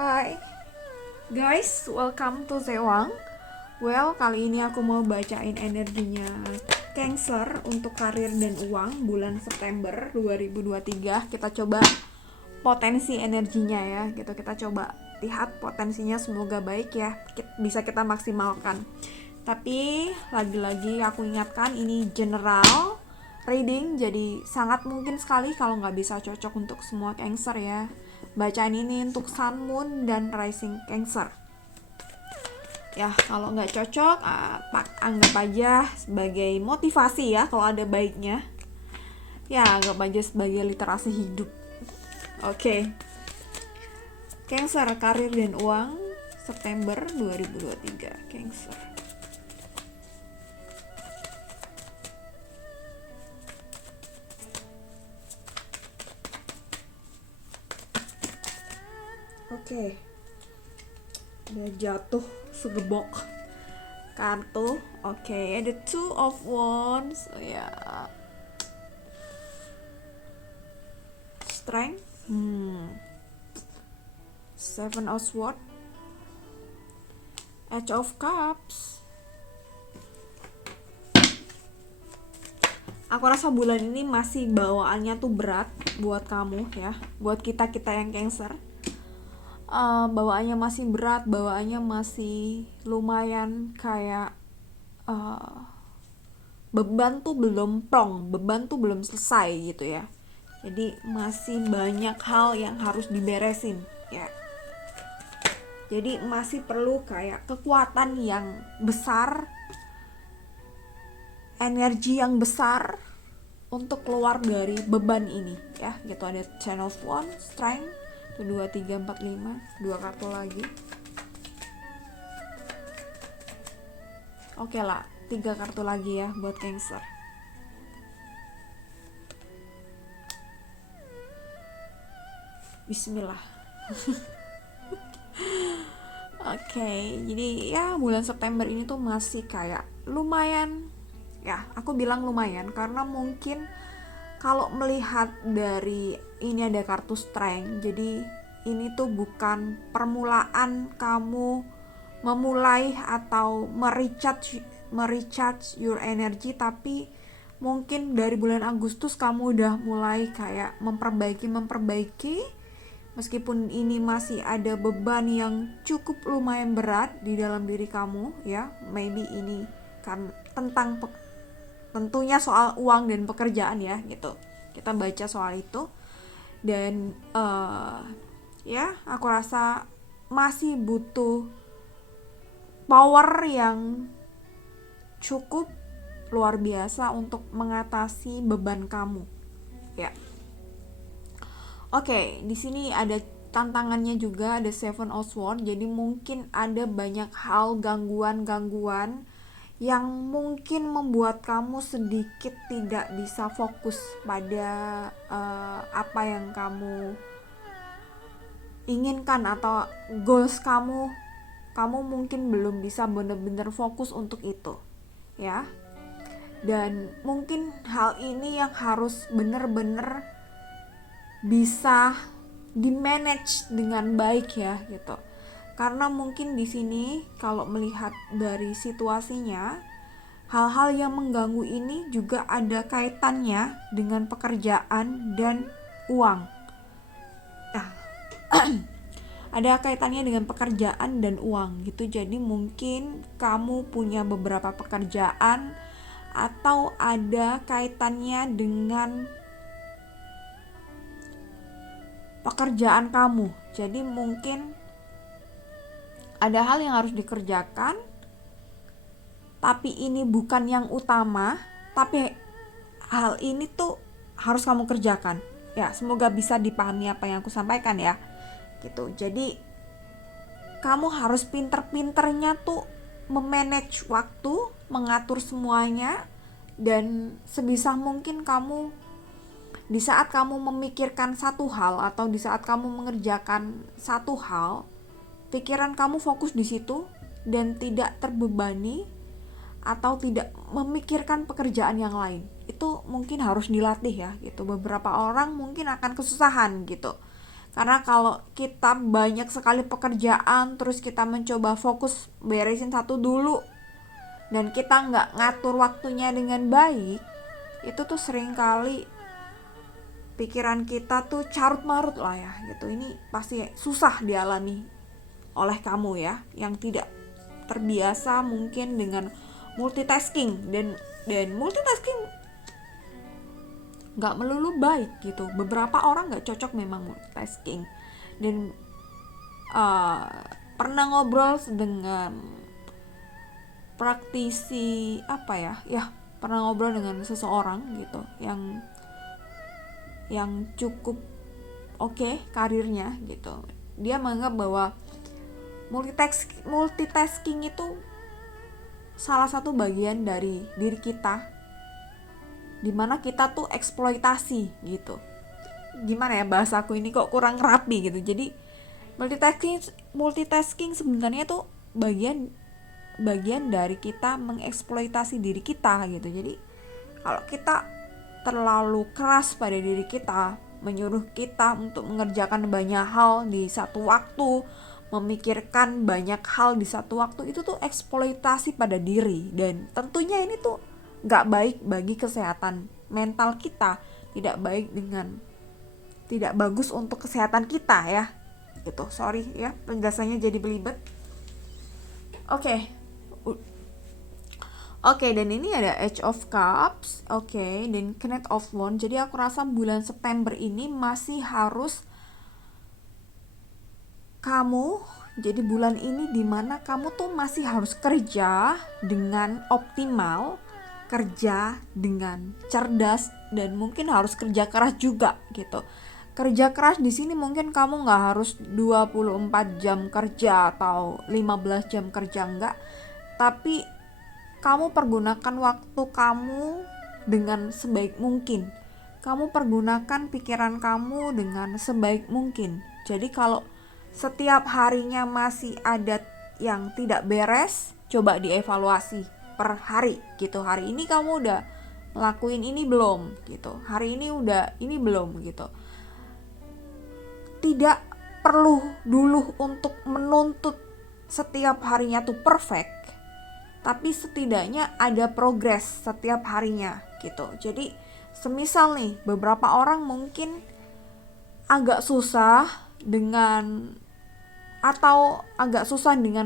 Hai guys, welcome to Zewang. Well, kali ini aku mau bacain energinya Cancer untuk karir dan uang bulan September 2023. Kita coba potensi energinya ya, gitu. Kita coba lihat potensinya, semoga baik ya, bisa kita maksimalkan. Tapi lagi-lagi aku ingatkan ini general reading, jadi sangat mungkin sekali kalau nggak bisa cocok untuk semua Cancer ya. Bacaan ini untuk Sun, Moon, dan Rising Cancer. Ya, kalau nggak cocok, anggap aja sebagai motivasi ya, kalau ada baiknya. Ya, anggap aja sebagai literasi hidup. Oke. Cancer, karir dan uang, September 2023. Cancer. Oke. Udah jatuh segebok kartu. Oke, ada Two of Wands. Ya. Strength. Seven of Swords. Edge of Cups. Aku rasa bulan ini masih bawaannya tuh berat buat kamu ya, buat kita yang Cancer. Bawaannya masih berat, bawaannya masih lumayan kayak beban tuh belum plong, beban tuh belum selesai gitu ya. Jadi masih banyak hal yang harus diberesin ya. Jadi masih perlu kayak kekuatan yang besar, energi yang besar untuk keluar dari beban ini ya. Gitu, ada Ten of Wands, Strength, 2, 3, 4, 5, 2 kartu lagi. Oke lah, 3 kartu lagi ya buat Cancer. Bismillah. Oke, jadi ya bulan September ini tuh masih kayak lumayan. Ya, aku bilang lumayan karena mungkin kalau melihat dari ini ada kartu Strength, jadi ini tuh bukan permulaan kamu memulai atau merecharge your energy, tapi mungkin dari bulan Agustus kamu udah mulai kayak memperbaiki. Meskipun ini masih ada beban yang cukup lumayan berat di dalam diri kamu ya, maybe ini kan tentang tentunya soal uang dan pekerjaan ya, gitu. Kita baca soal itu dan ya aku rasa masih butuh power yang cukup luar biasa untuk mengatasi beban kamu ya. Oke, di sini ada tantangannya juga, ada Seven of Swords. Jadi mungkin ada banyak hal gangguan yang mungkin membuat kamu sedikit tidak bisa fokus pada apa yang kamu inginkan atau goals kamu. Kamu mungkin belum bisa benar-benar fokus untuk itu ya. Dan mungkin hal ini yang harus benar-benar bisa di-manage dengan baik ya, gitu. Karena mungkin di sini kalau melihat dari situasinya, hal-hal yang mengganggu ini juga ada kaitannya dengan pekerjaan dan uang. Nah, ada kaitannya dengan pekerjaan dan uang gitu. Jadi mungkin kamu punya beberapa pekerjaan atau ada kaitannya dengan pekerjaan kamu. Jadi mungkin ada hal yang harus dikerjakan, tapi ini bukan yang utama, tapi hal ini tuh harus kamu kerjakan. Ya, semoga bisa dipahami apa yang aku sampaikan ya. Gitu. Jadi kamu harus pinter-pinternya tuh memanage waktu, mengatur semuanya, dan sebisa mungkin kamu di saat kamu memikirkan satu hal atau di saat kamu mengerjakan satu hal, pikiran kamu fokus di situ dan tidak terbebani atau tidak memikirkan pekerjaan yang lain. Itu mungkin harus dilatih ya, gitu. Beberapa orang mungkin akan kesusahan gitu. Karena kalau kita banyak sekali pekerjaan, terus kita mencoba fokus beresin satu dulu, dan kita nggak ngatur waktunya dengan baik, itu tuh seringkali pikiran kita tuh carut marut lah ya gitu. Ini pasti susah dialami oleh kamu ya, yang tidak terbiasa mungkin dengan multitasking, dan multitasking nggak melulu baik gitu. Beberapa orang nggak cocok memang multitasking. Dan uh, pernah ngobrol dengan praktisi pernah ngobrol dengan seseorang gitu yang cukup oke karirnya gitu. Dia menganggap bahwa multitasking itu salah satu bagian dari diri kita, dimana kita tuh eksploitasi gitu. Gimana ya, bahasaku ini kok kurang rapi gitu. Jadi multitasking sebenarnya tuh bagian dari kita mengeksploitasi diri kita gitu. Jadi kalau kita terlalu keras pada diri kita, menyuruh kita untuk mengerjakan banyak hal di satu waktu, memikirkan banyak hal di satu waktu, itu tuh eksploitasi pada diri. Dan tentunya ini tuh gak baik bagi kesehatan mental kita, tidak bagus untuk kesehatan kita ya gitu. Sorry ya, penjelasannya jadi belibet. Oke, dan ini ada Age of Cups, dan Knight of Wands. Jadi aku rasa bulan September ini masih harus kamu, jadi bulan ini dimana kamu tuh masih harus kerja dengan optimal, kerja dengan cerdas, dan mungkin harus kerja keras juga gitu. Kerja keras di sini mungkin kamu nggak harus 24 jam kerja atau 15 jam kerja, enggak, tapi kamu pergunakan waktu kamu dengan sebaik mungkin. Kamu pergunakan pikiran kamu dengan sebaik mungkin. Jadi kalau setiap harinya masih ada yang tidak beres, coba dievaluasi per hari gitu. Hari ini kamu udah ngelakuin ini belum gitu. Hari ini udah ini belum gitu. Tidak perlu dulu untuk menuntut setiap harinya tuh perfect, tapi setidaknya ada progres setiap harinya gitu. Jadi semisal nih, beberapa orang mungkin agak susah dengan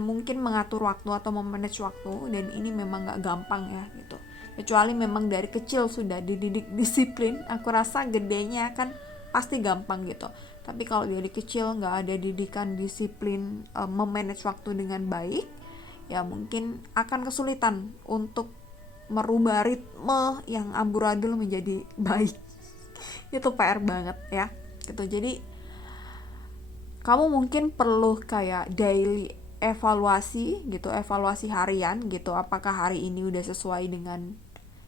mungkin mengatur waktu atau memanage waktu, dan ini memang gak gampang ya gitu. Kecuali memang dari kecil sudah dididik disiplin, aku rasa gedenya kan pasti gampang gitu. Tapi kalau dari kecil gak ada didikan disiplin memanage waktu dengan baik, ya mungkin akan kesulitan untuk merubah ritme yang amburadul menjadi baik. Itu PR banget ya gitu. Jadi kamu mungkin perlu kayak daily evaluasi gitu, evaluasi harian gitu. Apakah hari ini udah sesuai dengan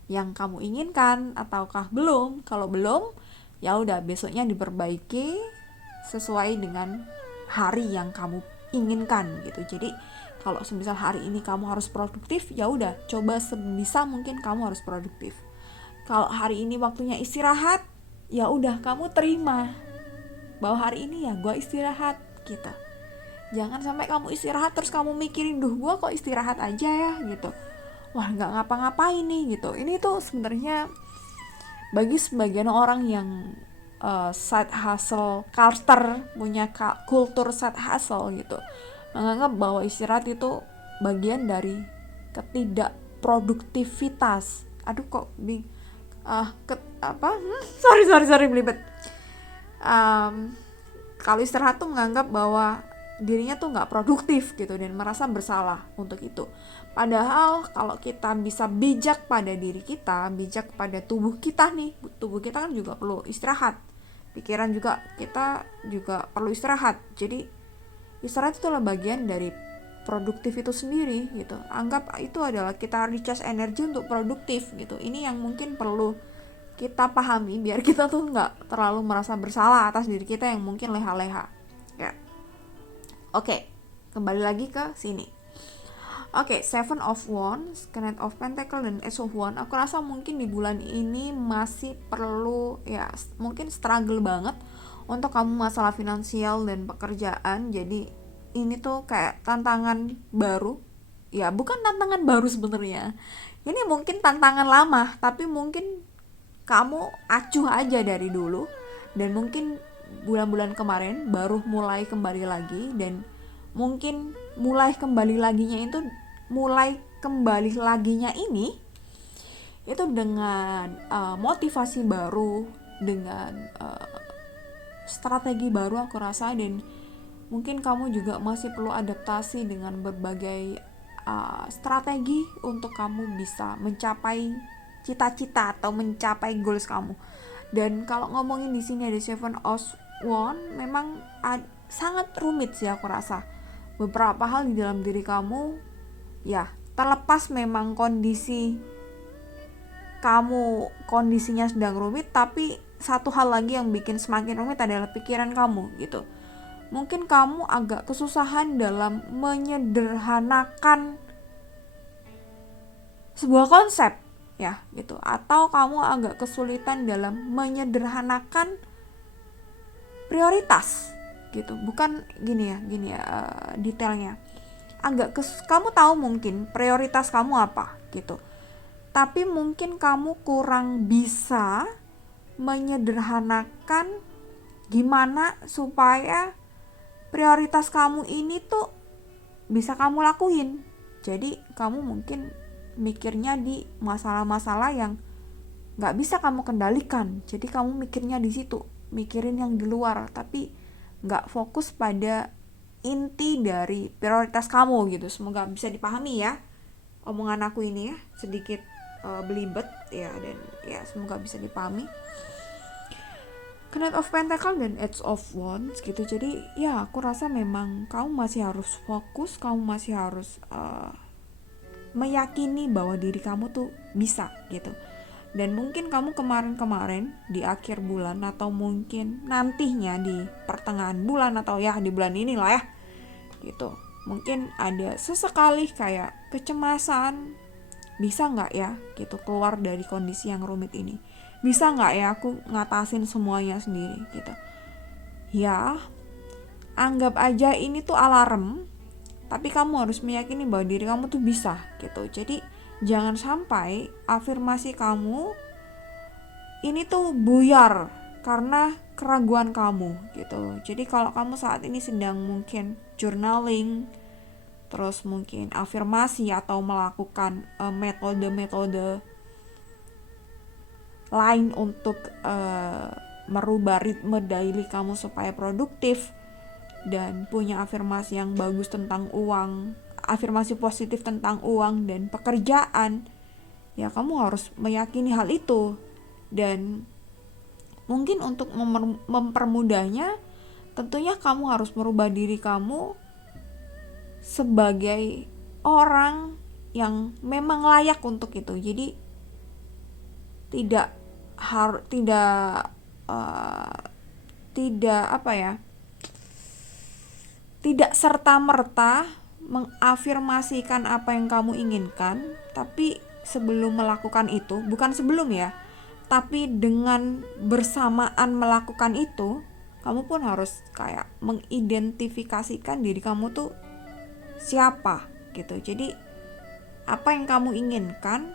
yang kamu inginkan ataukah belum? Kalau belum, ya udah besoknya diperbaiki sesuai dengan hari yang kamu inginkan gitu. Jadi kalau semisal hari ini kamu harus produktif, ya udah coba sebisa mungkin kamu harus produktif. Kalau hari ini waktunya istirahat, ya udah kamu terima bahwa hari ini ya gue istirahat gitu. Jangan sampai kamu istirahat terus kamu mikirin, gue kok istirahat aja ya gitu, wah nggak ngapa-ngapain nih gitu. Ini tuh sebenarnya bagi sebagian orang yang side hustle culture, punya kultur side hustle gitu, menganggap bahwa istirahat itu bagian dari ketidakproduktivitas. Aduh kok sorry belibet. Kalau istirahat tuh menganggap bahwa dirinya tuh nggak produktif gitu, dan merasa bersalah untuk itu. Padahal kalau kita bisa bijak pada diri kita, bijak pada tubuh kita nih, tubuh kita kan juga perlu istirahat, pikiran juga kita juga perlu istirahat. Jadi istirahat itu adalah bagian dari produktif itu sendiri gitu. Anggap itu adalah kita recharge energi untuk produktif gitu. Ini yang mungkin perlu kita pahami biar kita tuh nggak terlalu merasa bersalah atas diri kita yang mungkin leha-leha ya. Oke, kembali lagi ke sini. Seven of Wands, Knight of Pentacle, dan Ace of Wands. Aku rasa mungkin di bulan ini masih perlu ya, mungkin struggle banget untuk kamu masalah finansial dan pekerjaan. Jadi ini tuh kayak tantangan baru. Ya, bukan tantangan baru sebenarnya. Ini mungkin tantangan lama, tapi mungkin kamu acuh aja dari dulu, dan mungkin bulan-bulan kemarin baru mulai kembali lagi, dan mungkin mulai kembali laginya ini itu dengan motivasi baru, dengan strategi baru aku rasa. Dan mungkin kamu juga masih perlu adaptasi dengan berbagai strategi untuk kamu bisa mencapai cita-cita atau mencapai goals kamu. Dan kalau ngomongin di sini ada Seven of Wands, memang sangat rumit sih aku rasa. Beberapa hal di dalam diri kamu, ya terlepas memang kondisinya sedang rumit, tapi satu hal lagi yang bikin semakin rumit adalah pikiran kamu gitu. Mungkin kamu agak kesusahan dalam menyederhanakan sebuah konsep ya gitu, atau kamu agak kesulitan dalam menyederhanakan prioritas gitu. Bukan gini ya detailnya. Kamu tahu mungkin prioritas kamu apa gitu, tapi mungkin kamu kurang bisa menyederhanakan gimana supaya prioritas kamu ini tuh bisa kamu lakuin. Jadi kamu mungkin mikirnya di masalah-masalah yang nggak bisa kamu kendalikan. Jadi kamu mikirnya di situ, mikirin yang di luar, tapi nggak fokus pada inti dari prioritas kamu gitu. Semoga bisa dipahami ya omongan aku ini ya, sedikit belibet ya, dan ya semoga bisa dipahami. Knight of Pentacle dan Edge of Wands gitu. Jadi ya aku rasa memang kamu masih harus fokus, kamu masih harus meyakini bahwa diri kamu tuh bisa gitu. Dan mungkin kamu kemarin di akhir bulan, atau mungkin nantinya di pertengahan bulan, atau ya di bulan ini lah ya gitu, mungkin ada sesekali kayak kecemasan, bisa gak ya gitu keluar dari kondisi yang rumit ini, bisa gak ya aku ngatasin semuanya sendiri gitu. Ya anggap aja ini tuh alarm, tapi kamu harus meyakini bahwa diri kamu tuh bisa gitu. Jadi jangan sampai afirmasi kamu ini tuh buyar karena keraguan kamu gitu. Jadi kalau kamu saat ini sedang mungkin journaling, terus mungkin afirmasi atau melakukan metode-metode lain untuk merubah ritme daily kamu supaya produktif dan punya afirmasi yang bagus tentang uang, afirmasi positif tentang uang dan pekerjaan, ya kamu harus meyakini hal itu. Dan mungkin untuk mempermudahnya, tentunya kamu harus merubah diri kamu sebagai orang yang memang layak untuk itu. Jadi tidak tidak serta-merta mengafirmasikan apa yang kamu inginkan, tapi sebelum melakukan itu, bukan sebelum ya, tapi dengan bersamaan melakukan itu, kamu pun harus kayak mengidentifikasikan diri kamu tuh siapa gitu. Jadi apa yang kamu inginkan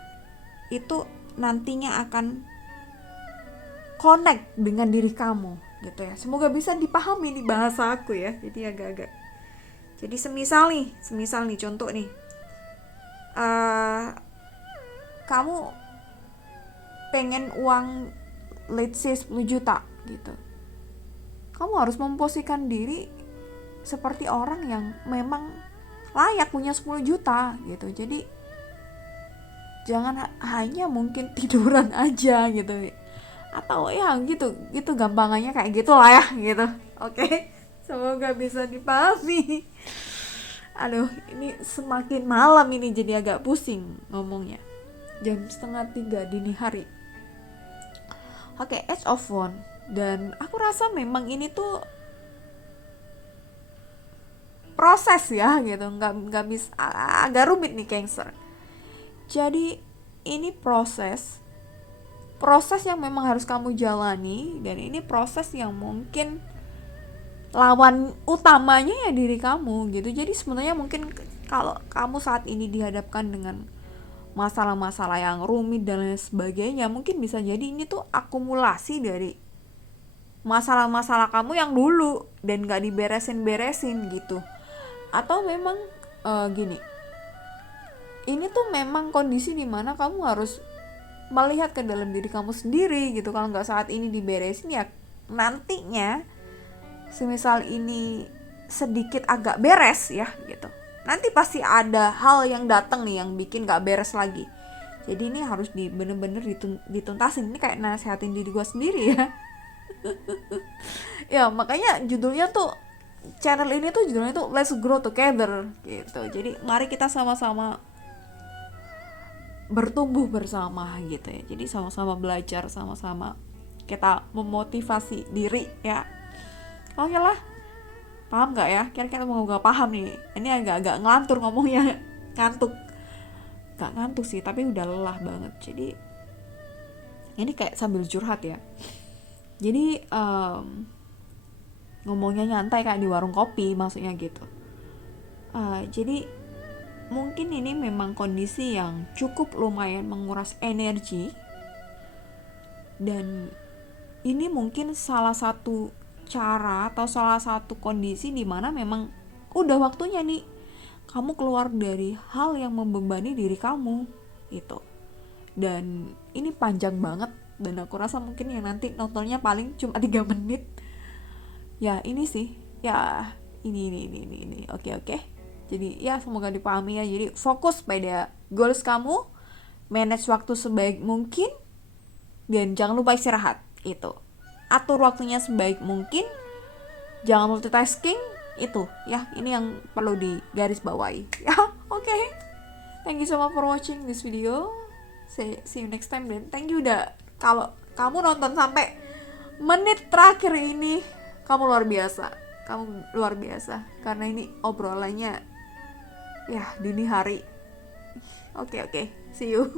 itu nantinya akan connect dengan diri kamu gitu ya. Semoga bisa dipahami di bahasa aku ya. Jadi agak-agak. Jadi semisal nih contoh nih, kamu pengen uang let's say 10 juta gitu. Kamu harus memposisikan diri seperti orang yang memang layak punya 10 juta gitu. Jadi jangan hanya mungkin tiduran aja gitu, atau ya gitu gampangannya kayak gitulah ya gitu. Oke. Semoga bisa dipahami. Aduh, ini semakin malam ini jadi agak pusing ngomongnya. Jam 2:30 dini hari. Oke, Edge of Wands. Dan aku rasa memang ini tuh proses ya gitu, nggak bisa, agak rumit nih Cancer. Jadi ini proses proses yang memang harus kamu jalani, dan ini proses yang mungkin lawan utamanya ya diri kamu gitu. Jadi sebenarnya mungkin kalau kamu saat ini dihadapkan dengan masalah-masalah yang rumit dan lain sebagainya, mungkin bisa jadi ini tuh akumulasi dari masalah-masalah kamu yang dulu dan gak diberesin-beresin gitu. Atau memang gini, ini tuh memang kondisi dimana kamu harus melihat ke dalam diri kamu sendiri gitu. Kalau nggak saat ini diberesin, ya nantinya semisal ini sedikit agak beres ya gitu, nanti pasti ada hal yang datang nih yang bikin gak beres lagi. Jadi ini harus bener-bener dituntasin. Ini kayak nasehatin diri gue sendiri ya. Ya makanya judulnya tuh, channel ini tuh judulnya tuh Let's Grow Together gitu. Jadi mari kita sama-sama bertumbuh bersama gitu ya. Jadi sama-sama belajar, sama-sama kita memotivasi diri ya. Oke lah, paham gak ya? Kira-kira mau gak paham nih? Ini agak-agak ngelantur ngomongnya, ngantuk. Gak ngantuk sih, tapi udah lelah banget. Jadi ini kayak sambil curhat ya. Jadi ngomongnya nyantai kayak di warung kopi, maksudnya gitu. Jadi mungkin ini memang kondisi yang cukup lumayan menguras energi, dan ini mungkin salah satu cara atau salah satu kondisi di mana memang udah waktunya nih kamu keluar dari hal yang membebani diri kamu itu. Dan ini panjang banget, dan aku rasa mungkin yang nanti nontonnya paling cuma 3 menit ya. Ini sih ya, ini oke. Jadi ya semoga dipahami ya. Jadi fokus pada goals kamu, manage waktu sebaik mungkin, dan jangan lupa istirahat itu. Atur waktunya sebaik mungkin, jangan multitasking itu ya. Ini yang perlu digaris bawahi ya. Oke. Thank you so much for watching this video. See you next time, dan thank you udah, kalau kamu nonton sampai menit terakhir ini, kamu luar biasa karena ini obrolannya ya dini hari. Oke, see you.